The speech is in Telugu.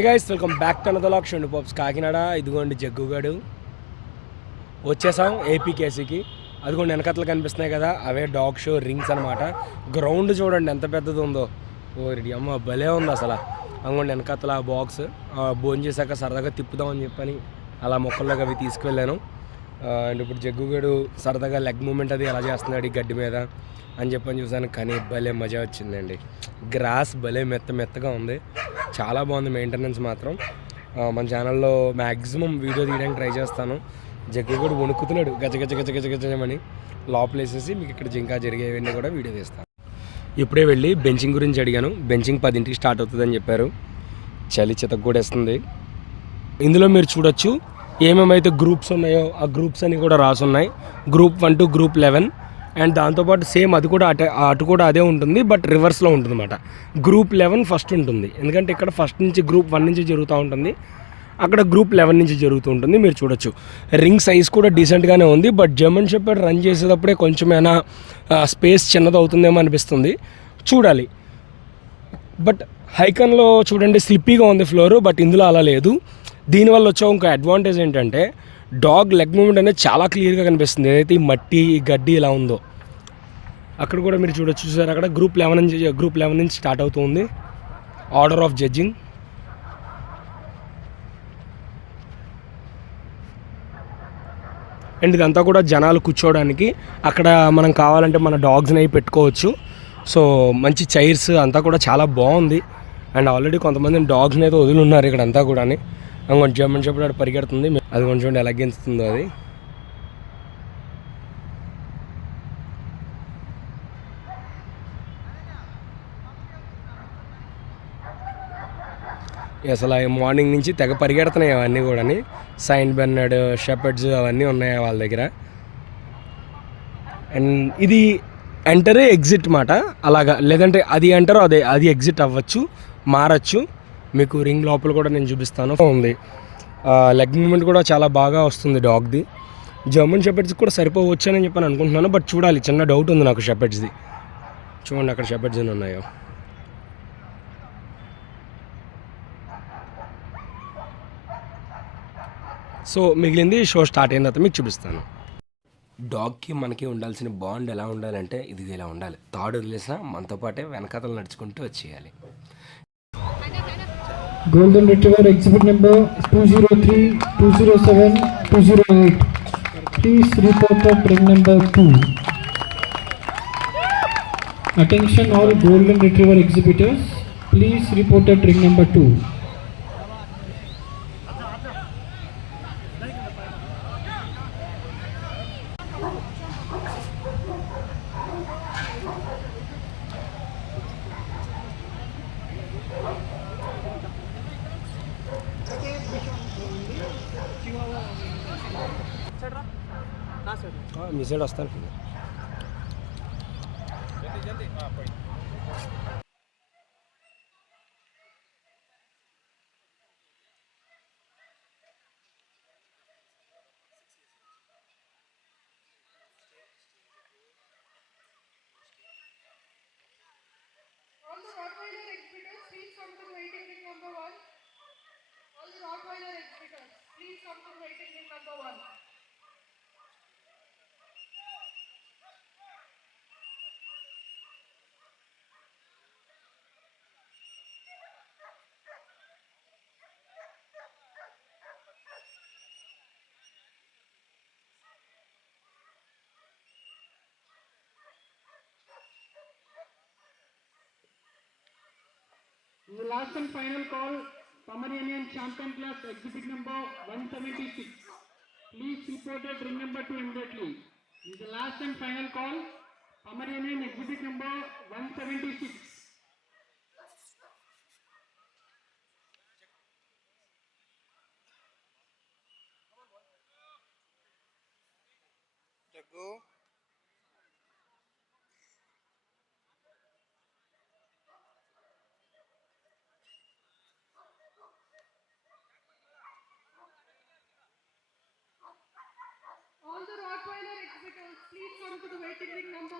Hi guys, welcome back to another vlog షోను పాప్స్ కాకినాడ. ఇదిగోండి జగ్గుగాడు వచ్చేసాం ఏపీకేసీకి. అదిగోండి వెనకతలు కనిపిస్తున్నాయి కదా, అవే డాగ్ షో రింగ్స్ అనమాట. గ్రౌండ్ చూడండి ఎంత పెద్దది ఉందో. ఓరి అమ్మ భలే ఉంది అసలు. అందుకోండి వెనకతల బాక్స్ భోజనం చేశాక సరదాగా తిప్పుదామని చెప్పని అలా మొక్కల్లోకి అవి తీసుకువెళ్ళాను. అండ్ ఇప్పుడు జగ్గుగాడు సరదాగా లెగ్ మూమెంట్ అది ఎలా చేస్తున్నాడు ఈ గడ్డి మీద అని చెప్పని చూసాను. కానీ భలే మజా వచ్చిందండి. గ్రాస్ భలే మెత్తగా ఉంది, చాలా బాగుంది. మెయింటెనెన్స్ మాత్రం మన ఛానల్లో మ్యాక్సిమం వీడియో తీయడానికి ట్రై చేస్తాను. జగ్గు కూడా వణుకుతున్నాడు గజగజమని. లోపల వేసేసి మీకు ఇక్కడ జింకా జరిగేవన్నీ కూడా వీడియో తీస్తాను. ఇప్పుడే వెళ్ళి బెంచింగ్ గురించి అడిగాను. బెంచింగ్ 10ంటికి స్టార్ట్ అవుతుందని చెప్పారు. చలి చితకు కూడా వేస్తుంది. ఇందులో మీరు చూడొచ్చు ఏమేమైతే గ్రూప్స్ ఉన్నాయో ఆ గ్రూప్స్ అన్నీ కూడా రాసున్నాయి. Group 1 to group 11. అండ్ దాంతోపాటు సేమ్ అది కూడా అటు కూడా అదే ఉంటుంది, బట్ రివర్స్లో ఉంటుంది అన్నమాట. గ్రూప్ 11 ఫస్ట్ ఉంటుంది, ఎందుకంటే ఇక్కడ ఫస్ట్ నుంచి గ్రూప్ 1 నుంచి జరుగుతూ ఉంటుంది, అక్కడ గ్రూప్ 11 నుంచి జరుగుతూ ఉంటుంది. మీరు చూడొచ్చు రింగ్ సైజ్ కూడా డీసెంట్గానే ఉంది, బట్ జర్మన్ షెపర్డ్ రన్ చేసేటప్పుడే కొంచెమైనా స్పేస్ చిన్నది అవుతుందేమో అనిపిస్తుంది, చూడాలి. బట్ హైకన్లో చూడండి స్లిప్పీగా ఉంది ఫ్లోరు, బట్ ఇందులో అలా లేదు. దీనివల్ల వచ్చే ఇంకో అడ్వాంటేజ్ ఏంటంటే డాగ్ లెగ్ మూమెంట్ అనేది చాలా క్లియర్గా కనిపిస్తుంది. ఏదైతే ఈ మట్టి ఈ గడ్డి ఇలా ఉందో అక్కడ కూడా మీరు చూడొచ్చు. చూసారు అక్కడ గ్రూప్ 11 నుంచి స్టార్ట్ అవుతుంది ఆర్డర్ ఆఫ్ జడ్జింగ్. అండ్ ఇదంతా కూడా జనాలు కూర్చోవడానికి, అక్కడ మనం కావాలంటే మన డాగ్స్ని అవి పెట్టుకోవచ్చు. సో మంచి చైర్స్ అంతా కూడా చాలా బాగుంది. అండ్ ఆల్రెడీ కొంతమంది డాగ్స్ని అయితే వదిలిన్నారు ఇక్కడ అంతా కూడా. కొంచెం జర్మన్ షెపర్డ్ అది పరిగెడుతుంది, అది కొంచెం ఎలా గెంచుతుందో అది. అసలు మార్నింగ్ నుంచి తెగ పరిగెడుతున్నాయి అవన్నీ కూడా. సైన్ బెర్నార్డ్ షెపర్డ్స్ అవన్నీ ఉన్నాయి వాళ్ళ దగ్గర. అండ్ ఇది ఎంటర్ ఎగ్జిట్ మాట అలాగా, లేదంటే అది ఎంటర్ అది ఎగ్జిట్ అవ్వచ్చు, మారచ్చు. మీకు రింగ్ లోపల కూడా నేను చూపిస్తాను. ఉంది లెగ్ మూమెంట్ కూడా చాలా బాగా వస్తుంది డాగ్ది. జర్మన్ షెపర్డ్స్ కూడా సరిపోవచ్చు అని చెప్పని అనుకుంటున్నాను, బట్ చూడాలి. చిన్న డౌట్ ఉంది నాకు షెపర్డ్స్ది. చూడండి అక్కడ షెపర్డ్స్ ఎన్ని ఉన్నాయో. సో మిగిలింది షో స్టార్ట్ అయిన తర్వాత మీకు చూపిస్తాను. డాగ్కి మనకి ఉండాల్సిన బాండ్ ఎలా ఉండాలంటే ఇది ఇలా ఉండాలి. తాడు వదిలేసినా మనతో పాటే వెనకాతలు నడుచుకుంటూ వచ్చేయాలి. Golden Retriever exhibit number 203, 207, 208. Please report at ring number 2. Attention all Golden Retriever exhibitors. Please report at ring number 2. Me side వస్తాను. All the Rottweiler exhibitors, please come to waiting ring number 1. All the Rottweiler exhibitors, please come to waiting ring number 1. The last and final call, Pomeranian Champion Class exhibit number 176. Please report at ring number 2 immediately. This is the last and final call, Pomeranian exhibit number 176. Jaggu. All the Rottweiler exhibitors, please come to the waiting ring number